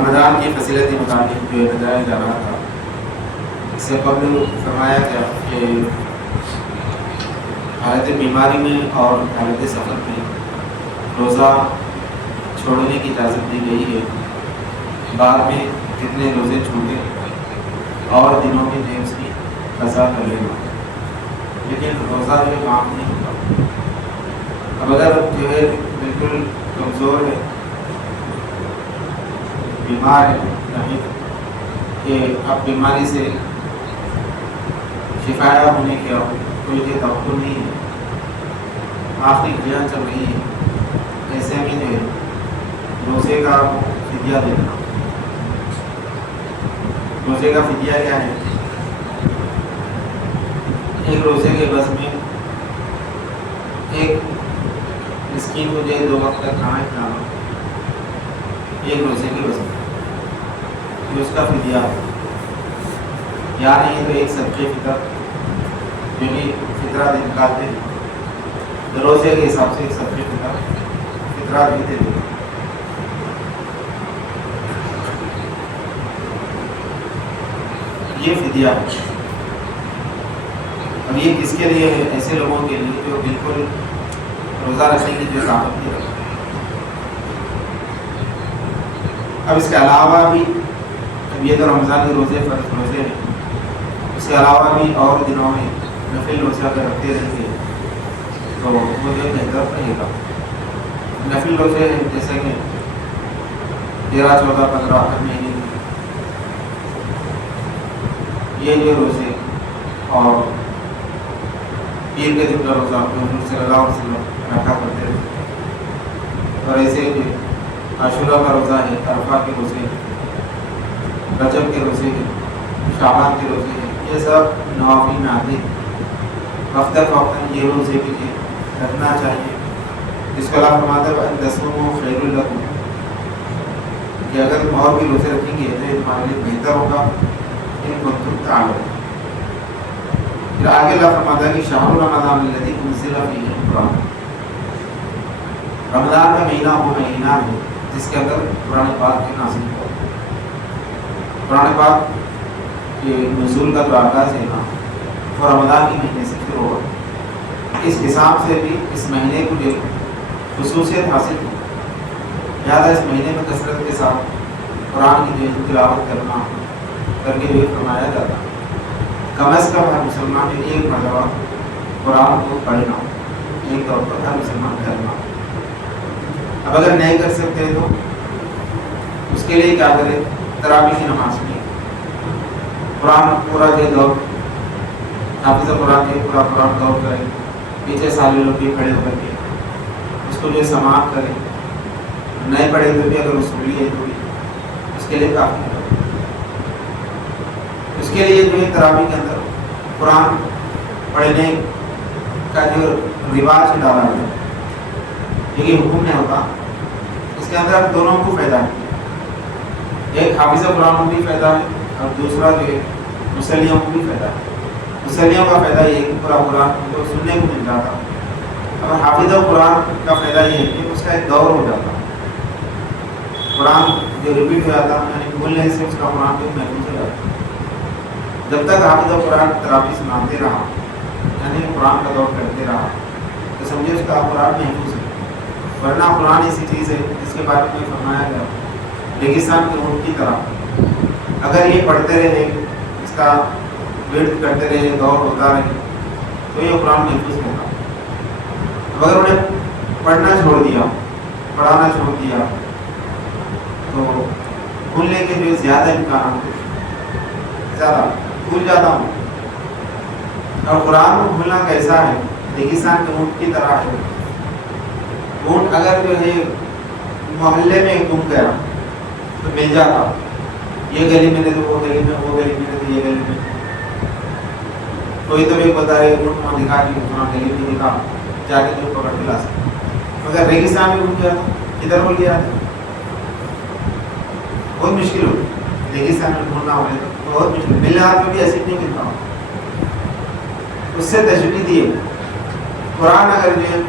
رمضان کی فضیلت مطابق جو بتایا جا رہا تھا، اس سے قبل فرمایا گیا کہ حالت بیماری میں اور حالت سفر میں روزہ چھوڑنے کی اجازت دی گئی ہے۔ بعد میں کتنے روزے چھوٹے اور دنوں میں جو اس کی قضا کر لے گا، لیکن روزہ جو معاف نہیں ہوتا۔ اب اگر جو ہے بالکل کمزور ہے، بیمار ہے، نہیں کہ اب بیماری سے شفا ہونے کی کوئی توقع نہیں ہے، آخری جان چل رہی ہے، ایسے میں جو ہے روزے کا فدیہ دینا۔ روزے کا فدیہ کیا ہے؟ ایک روزے کے بس میں ایک مسکین کو جو 2 وقت تک کھانا کھلانا، ایک روزے کے بس میں یہ اس کا فدیہ ہے، یا نہیں تو ایک صدقے فطر جو کہ فطرہ نکالتے ہیں، روزے کے حساب سے ایک صدقے فطرہ بھی دے دیں۔ یہ فدیہ ہے، اور یہ کس کے لیے ہے؟ ایسے لوگوں کے لیے جو بالکل روزہ رکھنے کی جو طاقت نہیں رکھتے۔ اب اس کے علاوہ بھی، اب یہ تو رمضان کے روزے فرض روزے ہیں، اس کے علاوہ بھی اور دنوں میں نفل روزہ اگر رکھتے رہیں گے تو وہ جو بہتر رہے گا۔ نفل روزے ہیں جیسے کہ 13، 14، 15 ہر مہینے یہ جو روزے، اور پیر کے دن کا روزہ حضور صلی اللہ علیہ وسلم رکھا کرتے ہیں، اور ایسے کہ عاشورہ کا روزہ ہے، عرفہ کے روزے ہیں، رجب کے روزے ہیں، شعبان کے روزے ہیں، یہ سب نوافل میں آتے ہیں۔ وقتاً فوقتاً یہ روزے بھی رکھنا چاہیے۔ اس کو اللہ فرماتا ہے ان تصوموا خیر لکم، کہ اگر تم اور بھی روزے رکھیں گے تو یہ تمہارے لیے بہتر ہوگا ان کنتم تعلمون۔ پھر آگے اللہ فرماتا ہے کہ شہر رمضان الذی انزل فیہ القرآن، رمضان کا مہینہ وہ مہینہ ہے جس کے اندر قرآن پاک کی نازل ہوا۔ قرآن پاک کے نزول کا جو آغاز ہے نا، وہ رمضان کے مہینے سے شروع ہوا۔ اس حساب سے بھی اس مہینے کو جو خصوصیت حاصل کی، لہٰذا اس مہینے میں کثرت کے ساتھ قرآن کی جو تلاوت کرنا کر کے جو فرمایا جاتا ہے، کم از کم ہر مسلمان نے ایک مرتبہ قرآن کو پڑھنا، ایک طور پر ہر مسلمان کرنا۔ اب اگر نہیں کر سکتے تو اس کے لیے کیا کرے؟ تراویح کی نماز میں قرآن پورا جو دور حافظ قرآن کے پورا قرآن دور کرے، پیچھے سارے لوگ بھی کھڑے ہو کر کے اس کو جو سماعت کرے، نئے پڑھے ہوئے بھی اگر وہ سن لیے تو اس کے لیے کافی ہے۔ اس کے لیے جو ہے تراویح کے اندر قرآن پڑھنے کا جو رواج ڈالا ہے، یہ حکم نہیں ہوتا، اس کے اندر دونوں کو فائدہ ہے۔ ایک حافظ قرآن کو بھی فائدہ ہے، اور دوسرا جو ہے مسلیوں کو بھی فائدہ ہے۔ مسلیوں کا فائدہ یہ ہے کہ پورا قرآن کو سننے کو مل جاتا، اور حافظ قرآن کا فائدہ یہ ہے کہ اس کا ایک دور ہو جاتا، قرآن جو ریپیٹ ہو جاتا، یعنی بولنے سے اس کا قرآن جو محفوظ ہو جاتا۔ جب تک حافظ قرآن تراویح سناتے رہا، یعنی قرآن کا دور کرتے رہا، تو سمجھے اس کا قرآن محفوظ ہے۔ ورنہ قرآن ایسی چیز ہے جس کے بارے میں فرمایا گیا ریگستان کے اونٹ کی طرح، اگر یہ پڑھتے رہے، اس کا ورد کرتے رہے، دور ہوتا رہے، تو یہ قرآن محفوظ ہوگا۔ اگر انہیں پڑھنا چھوڑ دیا، پڑھانا چھوڑ دیا، تو بھولنے کے جو زیادہ امکانات ہیں، زیادہ بھول جاتا ہوں۔ اور قرآن کو بھولنا کیسا ہے؟ ریگستان کے اونٹ کی طرح ہے۔ اونٹ اگر جو ہے محلے میں گم گیا تو مل جاتا، یہ گلی میں نہیں تو وہ گلی میں، وہ گلی میں نہیں تو یہ گلی میں، کوئی تو بھی بتا رہے اونٹ وہاں دکھا کے وہاں گلی میں دکھا، جا کے جو پکڑ کے لا سکتے۔ اگر ریگستان میں گم گیا تو کدھر بول گیا، بہت مشکل ہوتی ریگستان میں ڈھونڈنا ہو تو بہت مشکل۔ میرے ہاتھ میں بھی ایسے نہیں ملتا ہوں، اس سے تشبیہ دیے قرآن اگر جو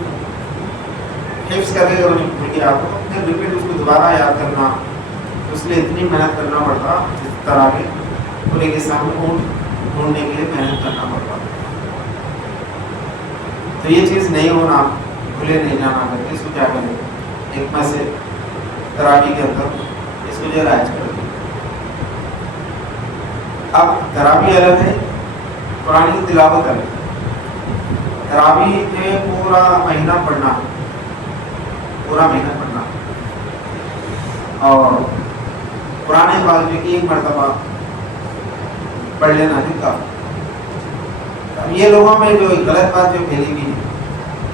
حفظ کر کے اگر انہیں بھول گیا تو پھر ریپیٹ اس کو دوبارہ یاد کرنا، تو اس لیے اتنی محنت کرنا پڑتا اس طرح کے پورے کے سامنے اونٹ ڈھونڈنے کے لیے محنت کرنا پڑتا. تو یہ چیز نہیں ہونا، بھولے نہیں جانا کر کے اس کو کیا کریں حکمت سے تراویح کے اندر اس کو جو رائج کر دیں. اب تراویح الگ ہے، قرآن کی تلاوت الگ ہے. تراویح میں پورا مہینہ پڑھنا، پورا مہینہ پڑھنا، اور قرآن پاک میں ایک مرتبہ پڑھ لینا ہے کافی. اب یہ لوگوں میں جو غلط بات جو پھیلی ہوئی ہے،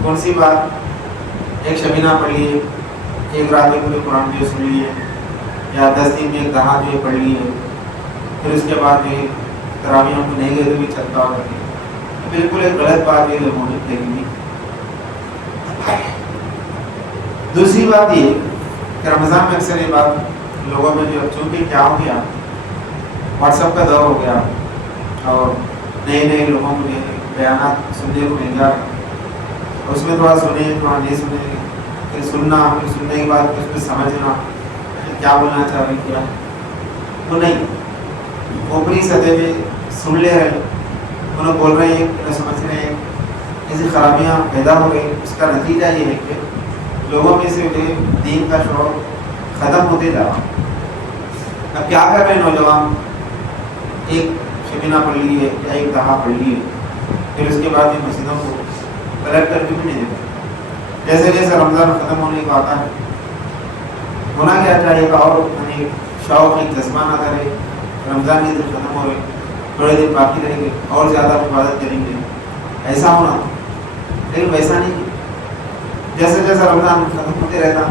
کون سی بات؟ ایک شبینہ پڑھ لیے، ایک رات میں پورے قرآن جو سن لیے، یا 10 دن میں ایک دہا جو پڑھ لیے، پھر اس کے بعد جو تراویحوں کو نہیں گئے تو بھی چلتا ہو کر کے. بالکل ایک غلط بات یہ لوگوں نے پھیلی ہوئی. دوسری بات یہ کہ رمضان میں اکثر یہ بات لوگوں میں جو چونکہ کیا ہو گیا، واٹس ایپ کا دور ہو گیا اور نئے نئے لوگوں کو بیانات سننے کو مل جا رہا ہے، اور اس میں تھوڑا سنے تھوڑا نہیں سنے، پھر سننا، پھر سننے کے بعد پھر اس پہ سمجھنا کیا بولنا چاہ رہے کیا وہ نہیں. اوپری سطح پہ سن لے رہے، انہوں بول رہے ہیں انہیں سمجھ رہے ہیں، ایسی خرابیاں پیدا ہو گئی. اس کا نتیجہ یہ ہے کہ لوگوں میں سے دین کا شوق ختم ہوتے جا رہا. اب کیا کر رہے ہیں نوجوان؟ ایک شبینہ پڑھ لیے یا ایک دہا پڑھ لیے، پھر اس کے بعد یہ مسجدوں کو کلیکٹ کر کے بھی نہیں دیتے. جیسے جیسے رمضان ختم ہونے کو آتا ہے، ہونا کیا چاہیے گا اور شوق ایک جذبہ نہ کرے. رمضان کے دن ختم ہو رہے، تھوڑے دن باقی رہیں گے اور زیادہ عبادت کریں گے، ایسا ہونا. لیکن ویسا نہیں. جیسے جیسے رمضان ختم ہوتے رہتا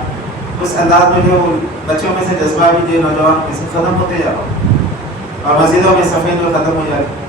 اس انداز میں جو بچوں میں سے جذبہ بھی جو نوجوان میں سے ختم ہوتے جا رہا، اور مسجدوں میں صفیں جو ختم ہو جاتی.